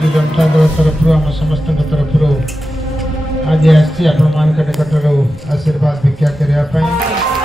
विजु जनता दल तरफ आम समस्त तरफ आज आसी आपण मान निकटर आशीर्वाद भिक्षा करने।